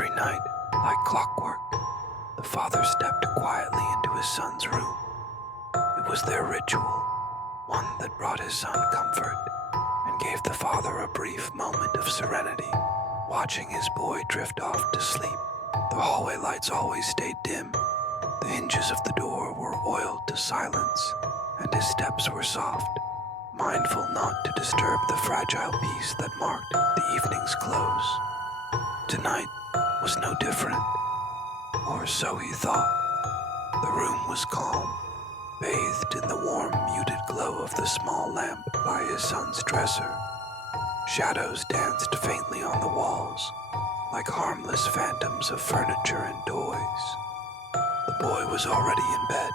Every night, like clockwork, the father stepped quietly into his son's room. It was their ritual, one that brought his son comfort and gave the father a brief moment of serenity, watching his boy drift off to sleep. The hallway lights always stayed dim. The hinges of the door were oiled to silence, and his steps were soft, mindful not to disturb the fragile peace that marked the evening's close. Tonight was no different, or so he thought. The room was calm, bathed in the warm, muted glow of the small lamp by his son's dresser. Shadows danced faintly on the walls, like harmless phantoms of furniture and toys. The boy was already in bed,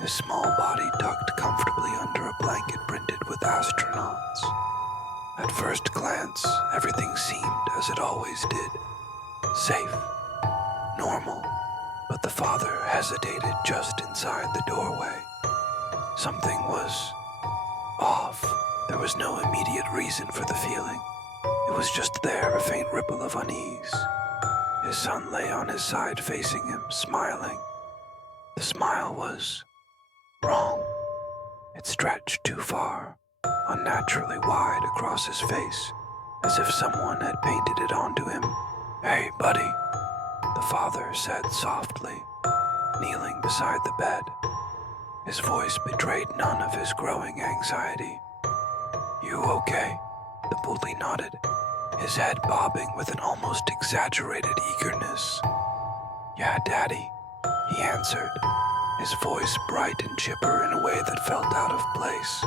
his small body tucked comfortably under a blanket printed with astronauts. At first glance, everything seemed as it always did. Safe, normal, but the father hesitated just inside the doorway. Something was off. There was no immediate reason for the feeling. It was just there, a faint ripple of unease. His son lay on his side facing him, smiling. The smile was wrong. It stretched too far, unnaturally wide across his face, as if someone had painted it onto him. "Hey, buddy," the father said softly, kneeling beside the bed. His voice betrayed none of his growing anxiety. "You okay?" The bully nodded, his head bobbing with an almost exaggerated eagerness. "Yeah, Daddy," he answered, his voice bright and chipper in a way that felt out of place.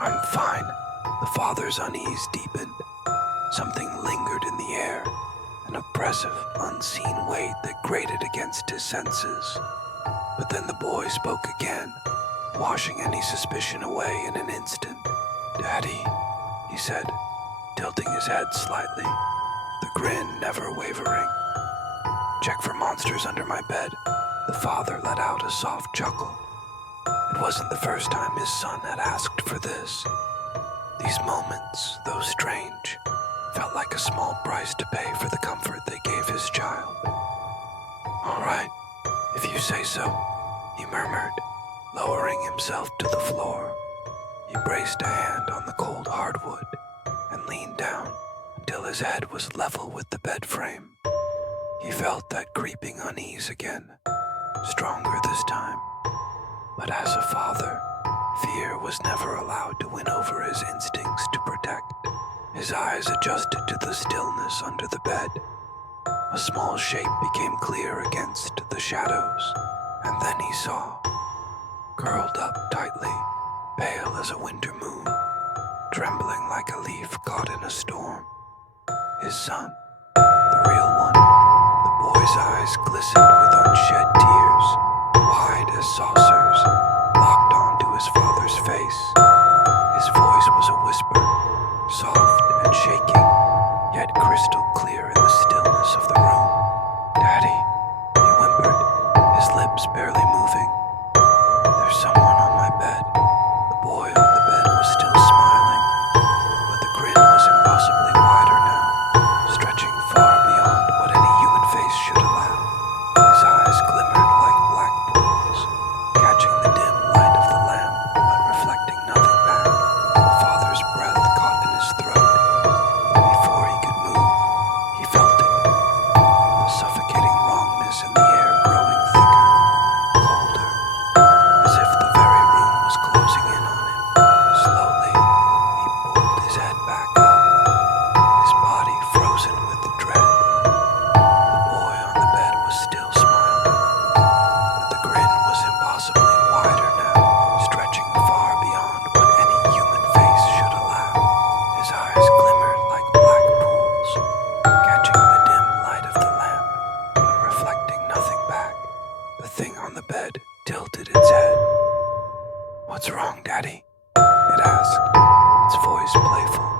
"I'm fine." The father's unease deepened. Something lingered in the air, an oppressive, unseen weight that grated against his senses. But then the boy spoke again, washing any suspicion away in an instant. "Daddy," he said, tilting his head slightly, the grin never wavering. "Check for monsters under my bed." The father let out a soft chuckle. It wasn't the first time his son had asked for this. These moments, though strange, felt like a small price to pay for the comfort they gave his child. "All right, if you say so," he murmured, lowering himself to the floor. He braced a hand on the cold hardwood and leaned down until his head was level with the bed frame. He felt that creeping unease again, stronger this time. But as a father, fear was never allowed to win over his instincts to protect. His eyes adjusted to the stillness under the bed. A small shape became clear against the shadows, and then he saw, curled up tightly, pale as a winter moon, trembling like a leaf caught in a storm. His son, the real one. The boy's eyes glistened with unshed tears, wide as saucers, locked onto his father's face. His voice was a whisper, soft and shaking, yet crystal clear in the stillness of the room. "Daddy," he whimpered, his lips barely moving. "There's someone on my bed." The boy on the bed was still smiling, but the grin was impossibly wider now, stretching far beyond what any human face should allow. His eyes glimmered like black pools, catching the dim light of the lamp, but reflecting nothing back. The father's breath caught in his throat. Before he could move, he felt it. The suffocating wrongness in the air growing thicker, colder, as if the very room was closing in on him. Slowly, he pulled his head back up, his body frozen with dread. The boy on the bed was still smiling, but the grin was impossibly wider now, stretching far beyond what any human face should allow. His eyes glimmered like black pools, catching the dim light of the lamp, but reflecting nothing back. The thing on the bed tilted its head. "What's wrong, Daddy?" it asked, its voice playful.